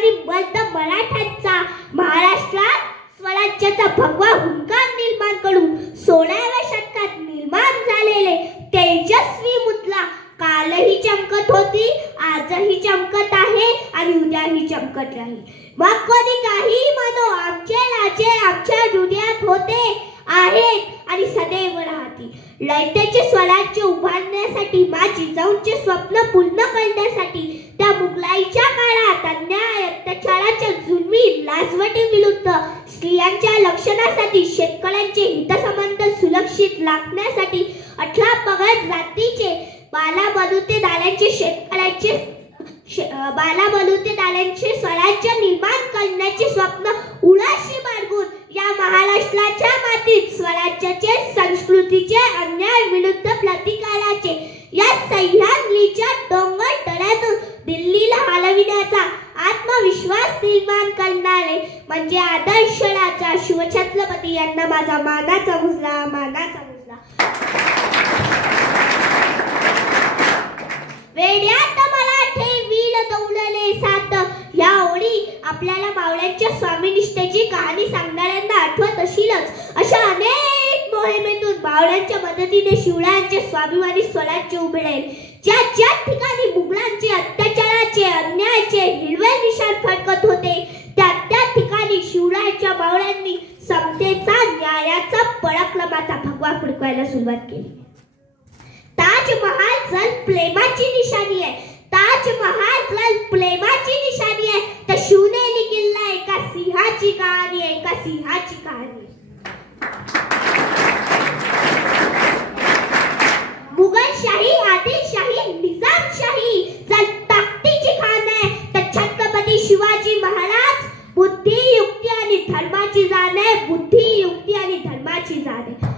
मराठ्यांचा महाराष्ट्रात स्वराज्याचा भगवा हुंकार निर्माण करून 16व्या शतकात निर्माण झालेले तेजस्वी मुद्रा कालही चमकत होती, आजही चमकत आहे आणि उद्याही चमकत राहील. मग कोणी काही म्हणो, आमचे राजे आमच्या हृदयात होते, आहेत आणि सदैव राहतील. लढत्याचे स्वराज्य उभारण्यासाठी, जिजाऊंचे स्वप्न पूर्ण करण्यासाठी, त्या मुघलाईच्या काळात अन्याय अत्याचाराच्या जुलमी लाजवटीविरुद्ध, स्त्रियांच्या रक्षणासाठी, शेतकऱ्यांचे हितसंबंध सुरक्षित राखण्यासाठी, 18 पगड जातीचे बालाबलुतेदारांचे स्वराज्य निर्माण करण्याचे स्वप्न उराशी बाळगून या महाराष्ट्राच्या मातीत स्वराज्याचे, संस्कृतीचे, अन्याय विरुद्ध प्रतिकाराचे या सह्याद्रीच्या डोंगर दऱ्यातून दिल्लीला हलविण्याचा आत्मविश्वास निर्माण करणारे म्हणजे आदर्श राजा शिवछत्रपती यांना माझा मानाचा मुजरा, मानाचा मुजरा. वेड्यात मला ठेवील दौलले साथ, या ओळी आपल्याला मावळ्यांच्या स्वामीनिष्ठेची कहाणी सांगणाऱ्यांना आठवत असतीलच. अशा अनेक मोहिमेतून मावळ्यांच्या मदतीने शिवरायांचे स्वाभिमानी स्वराज्य उभे राहील. ज्या ठिकाणी मुघलांचे अत्याचाराचे, अन्यायाचे हिरवे निशाण फडकत होते, त्या ठिकाणी शिवरायांच्या मावळ्यांनी समतेचा, न्यायाचा, पराक्रमाचा भगवा फडकवायला सुरुवात केली. ताजमहाल जर प्रेमाची निशाणी आहे, ताजमहाल जर प्रेमाची निशाणी आहे, तर शिवनेरी किल्ला एका सिंहाची कहाणी आहे, एका सिंहाची कहाणी. मुघलशाही, आदिलशाही, निजामशाही जर ताकदीची खाण आहे, तर छत्रपती शिवाजी महाराज बुद्धी, युक्ती आणि धर्माची जाण आहे, बुद्धी, युक्ती आणि धर्माची जाण आहे.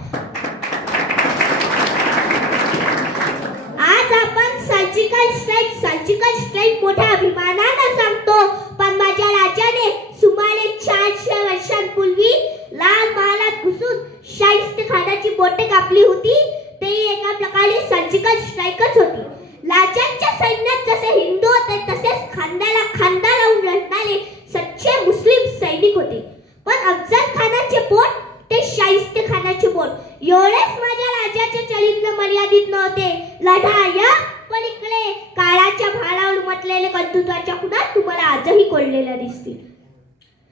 आज आपण सर्जिकल स्ट्राईक मोठ्या अभिमानाने सांगतो, पण माझ्या राजाने सुमारे 400 वर्षांपूर्वी लाल महालात घुसून शाहिस्तेखानाची बोटे कापली होती. ते एका प्रकारे सर्जिकल स्ट्राईकच होती. राजांच्या सैन्यात जसे हिंदू होते, तसेच खांद्याला खांदा लावून लढणारे सच्चे मुस्लिम सैनिक होते. पण अफजल खानाचे बोट ते शाहिस्तेखानाचे बोट एवढेच माझ्या राजाचे चरित्र मर्यादित नव्हते. लढाया पलीकडे काळाच्या भारावर उमटलेले कर्तृत्वाच्या खुणात तुम्हाला आजही कोरलेल्या दिसतील.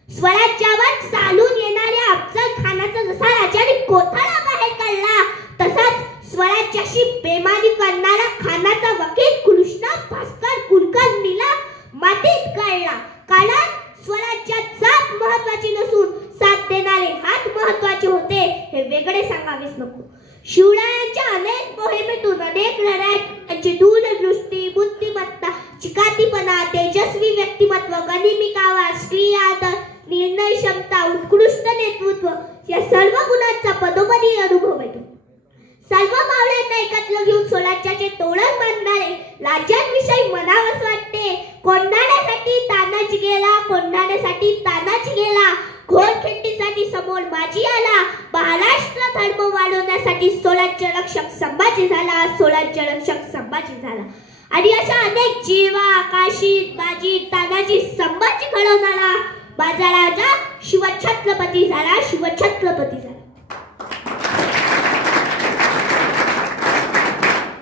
स्वराज्यावर चालून येणाऱ्या अफजल खानाचा जसा राजाने कोथळा बाहेर काढला, तसाच स्वराज्याशी बेमानी करणारा खानाचा वकील कृष्णा भास्कर कुलकर्णीला मातीत काढला. कारण स्वराज्यात जात महत्वाची नसून साथ देणारे हात महत्वाचे होते, हे वेगळे सांगावेच नको. शिवरायांच्या अनेक मोहिमेतून अनेक लढायांची दूरदृष्टी, बुद्धिमत्ता, चिकाटीपणा, तेजस्वी व्यक्तिमत्व, गनिमी आवाज, स्त्री आदर, निर्णय क्षमता, उत्कृष्ट नेतृत्व या सर्व गुणांचा पदोपदी अनुभव येतो. सर्व मावळ्यांना एकत्र घेऊन स्वराज्याचे तोरण बांधणारे राज्यांविषयी म्हणावंच वाटते. कोंढाण्यासाठी तानाजी गेला, कोंढाण्यासाठी तानाजी गेला, घोरखिंडीसाठी समोर बाजी आला, महाराष्ट्र धर्म वाढवण्यासाठी स्वराज्य रक्षक संभाजी झाला, स्वराज्य रक्षक संभाजी झाला. आणि अशा अनेक जीवा, काशी, बाजी, तानाजी, संभाजी घडवणारा माझा राजा शिवछत्रपती झाला, शिवछत्रपती झाला.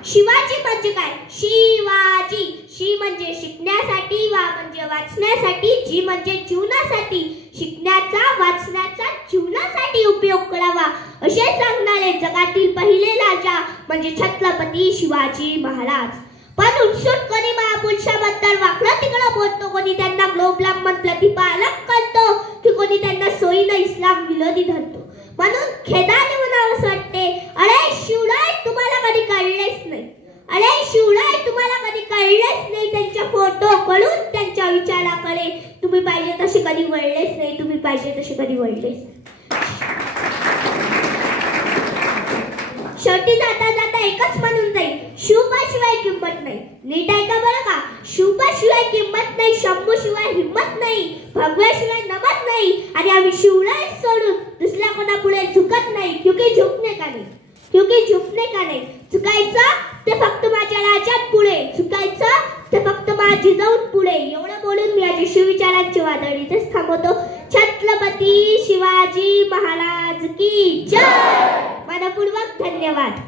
शिवाजी म्हणजे काय? शिवाजी, शी म्हणजे शिकण्यासाठी, वा म्हणजे वाचण्यासाठी, जी म्हणजे जीवनासाठी, शिकण्याचा, वाचण्याचा, जीवनासाठी उपयोग करावा असे सांगणारे जगातील पहिले राजा म्हणजे छत्रपती शिवाजी महाराज. पण उत्सुक कोणी महापुरुषाबद्दल वाकडं तिकडं बोलतो, कोणी त्यांना ग्लोबलांबन प्रतिपादक करतो, की कोणी त्यांना सोयीनं इस्लाम विरोधी धरतो. म्हणून खेदाने म्हणावंस वाटते, अरे शिवराय तुम्हाला कधी कळलेच नाही, अरे शिवराय तुम्हाला कधी कळलेच नाही. त्यांच्या फोटो कडून त्यांच्या विचाराकडे तुम्ही पाहिजे तसे कधी वळलेच नाही, तुम्ही पाहिजे तसे कधी वळलेच नाही. शेवटी जाता जाता एकच म्हणून जाईल, शिवबाशिवाय किंमत नाही. नीट ऐका बरं का, शिवबाशिवाय किंमत नाही, शंभूशिवाय हिंमत नाही, भगव्याशिवाय नमत नाही, आणि आम्ही शिवराय सोडून दुसऱ्या कोणापुढे झुकत नाही. क्योंकि झुकणे का नाही, क्योंकि झुकणे का नाही. झुकायचं ते फक्त माझ्या राजात पुढे, झुकायचं ते फक्त माझी जिजाऊन पुढे. एवढं बोलून मी आज शिवविचारांचा वादळीतच थांबवतो. छत्रपती शिवाजी महाराज की जय. मनपूर्वक धन्यवाद.